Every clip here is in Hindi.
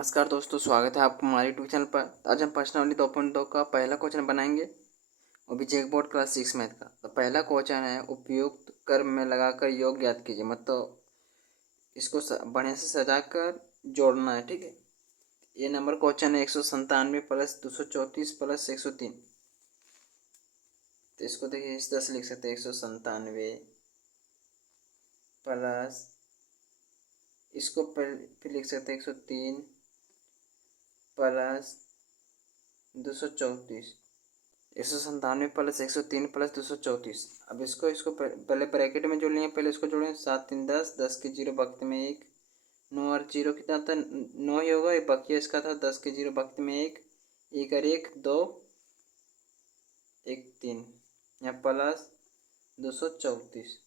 नमस्कार दोस्तों, स्वागत है आपको हमारे यूट्यूब चैनल पर। आज हम प्रश्नावली 2.2 का पहला क्वेश्चन बनाएंगे, वो भी चेक बोर्ड क्लास 6 मैथ का। तो पहला क्वेश्चन है, उपयुक्त कर्म में लगाकर योग ज्ञात कीजिए। मतलब इसको बढ़िया से सजाकर जोड़ना है, ठीक है। ये नंबर क्वेश्चन है 197 प्लस 234 प्लस 103। तो इसको देखिए इस तरह से लिख सकते हैं, 197 प्लस, इसको फिर लिख सकते हैं 103 प्लस 234, 197 प्लस 103 प्लस 234। अब इसको पहले ब्रैकेट में जोड़ लिए, पहले इसको जोड़ें। 7 3 10, 10 के जीरो वक्त में 1, 9 और जीरो कितना था, 9 ही होगा। बकिया इसका था 10 के जीरो वक्त में 1, 1 और 1 2, 1 3, यहाँ प्लस 234।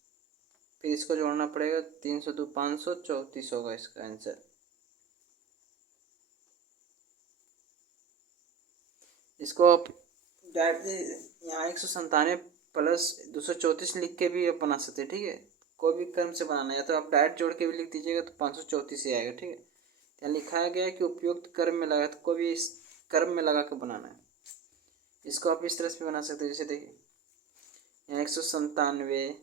फिर इसको जोड़ना पड़ेगा, 302 534 होगा इसका आंसर। इसको आप डायरेक्टली यहाँ 197 प्लस 234 लिख के भी आप बना सकते हैं, ठीक है। कोई भी क्रम से बनाना है, या तो आप डायरेक्ट जोड़ के भी लिख दीजिएगा तो 534 ही आएगा, ठीक है। यहाँ लिखा गया है कि उपयुक्त क्रम में लगा, तो कोई भी इस क्रम में लगा के बनाना है। इसको आप इस तरह से भी बना सकते हैं, जैसे देखिए यहाँ 197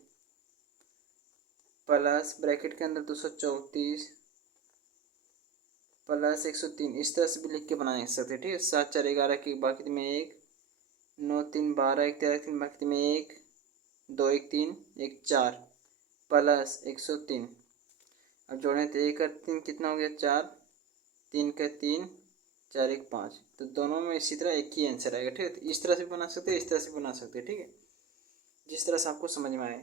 प्लस ब्रैकेट के अंदर 234 प्लस 103, इस तरह से भी लिख के बना सकते हैं, ठीक है। 7 4 11 की बाकी में 1, 9 3 12, 1 13 3 बाकी में 1, 2 1 3 1 4 प्लस 103। अब जोड़ें तो 1 और 3 कितना हो गया, 4, 3 का 3, 4 1 5। तो दोनों में इसी तरह एक ही आंसर आएगा, ठीक है। तो इस तरह से बना सकते हैं, इस तरह से बना सकते हैं, ठीक है, जिस तरह से आपको समझ में आए।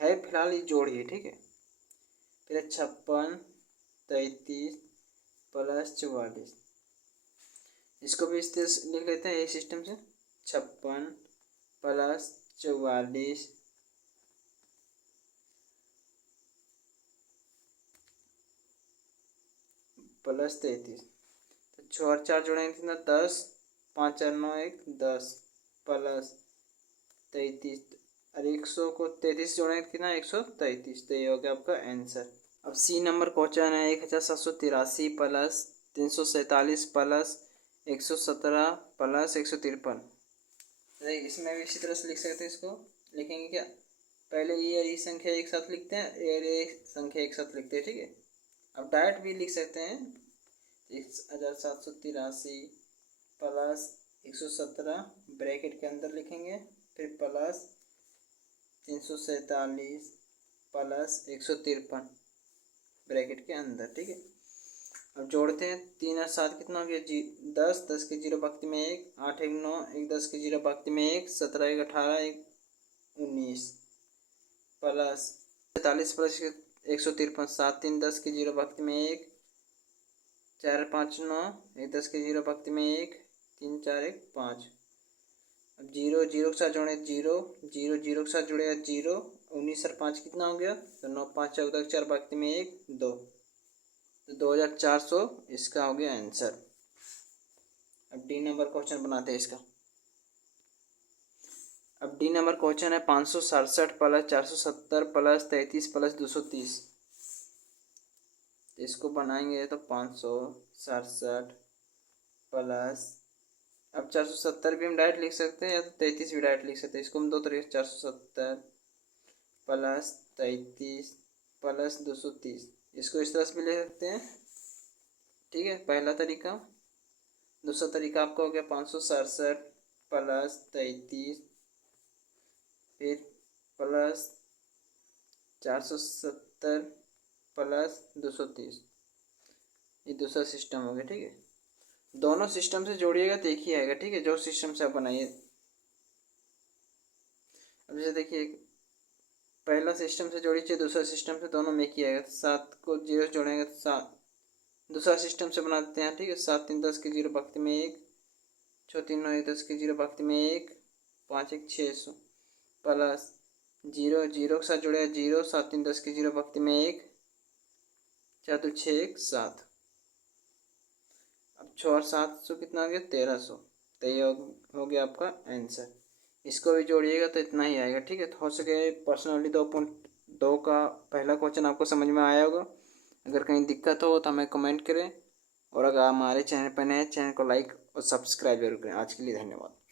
है फिलहाल ये जोड़िए, ठीक है। फिर 56 33 प्लस 44, इसको भी इस तरह से लिख लेते हैं, यही सिस्टम से। 56 प्लस 44 प्लस 33। तो 6 और 4 जोड़ेंगे कितना, 10, 5 और 9 1 10 प्लस 33, और 100 को 33 जोड़ेंगे कितना, 133। तो ये हो गया आपका आंसर। अब सी नंबर क्वेश्चन है, 1783 प्लस 347 प्लस 117 प्लस 153। इसमें भी इसी तरह से लिख सकते हैं। इसको लिखेंगे क्या, पहले ये संख्या एक साथ लिखते हैं, ये संख्या एक साथ लिखते हैं, ठीक है। अब डायरेक्ट भी लिख सकते हैं, 1783 प्लस 117 ब्रैकेट के अंदर लिखेंगे, फिर प्लस 347 प्लस 153 ब्रैकेट के अंदर, ठीक है। अब जोड़ते हैं, 3 और 7 कितना हो गया, 10, 10 के जीरो बाकी में 1, 8 1 9, 1 10 के जीरो बाकी में 1, 17 1 18, 1 19 प्लस 47 प्लस 153, 7 3 10 के जीरो बाकी में 1, 4 5 9, 1 10 के जीरो बाकी में 1, 3 4 1 5। अब जीरो जीरो के साथ जोड़े, 0 0 0 के साथ जुड़ेगा 0, 19 और 5 कितना हो गया, तो 9 5 14 4 बाकी में 1 2, तो 2400 इसका हो गया आंसर। अब डी नंबर क्वेश्चन बनाते हैं इसका। अब डी नंबर क्वेश्चन है, 567 प्लस 470 प्लस 33 प्लस 230। इसको बनाएंगे तो 567 प्लस, अब 470 भी हम डायरेक्ट लिख सकते हैं, या तो 33 भी डायरेक्ट लिख सकते हैं। इसको हम दो तरीके से, 470 प्लस 33 प्लस 230, इसको इस तरह से भी ले सकते हैं, ठीक है, पहला तरीका। दूसरा तरीका आपका हो गया 567 प्लस 33 फिर प्लस 470 प्लस 230, ये दूसरा सिस्टम हो गया, ठीक है। दोनों सिस्टम से जोड़िएगा तो एक ही आएगा, ठीक है, जो सिस्टम से आप बनाइए। अब जैसे देखिए, पहला सिस्टम से जोड़िए, दूसरा सिस्टम से, दोनों में एक ही आएगा। 7 को 0 जोड़ेंगे तो 7, दूसरा सिस्टम से बनाते हैं, ठीक है। 7 3 10 के जीरो बाकी में 1, 6 3 9 1 10 के जीरो बाकी में 1, 5 1 600 प्लस 0 0 के साथ जुड़ेगा 0, 7 3 10 के जीरो बाकी में 1, 4 2 6 1 7। अब 6 और 700 कितना हो गया, 1300। तो ये हो गया आपका आंसर। इसको भी जोड़िएगा तो इतना ही आएगा, ठीक है। तो हो सके पर्सनली 2.2 का पहला क्वेश्चन आपको समझ में आया होगा। अगर कहीं दिक्कत हो तो हमें कमेंट करें, और अगर हमारे चैनल पर नए हैं, चैनल को लाइक और सब्सक्राइब जरूर करें। आज के लिए धन्यवाद।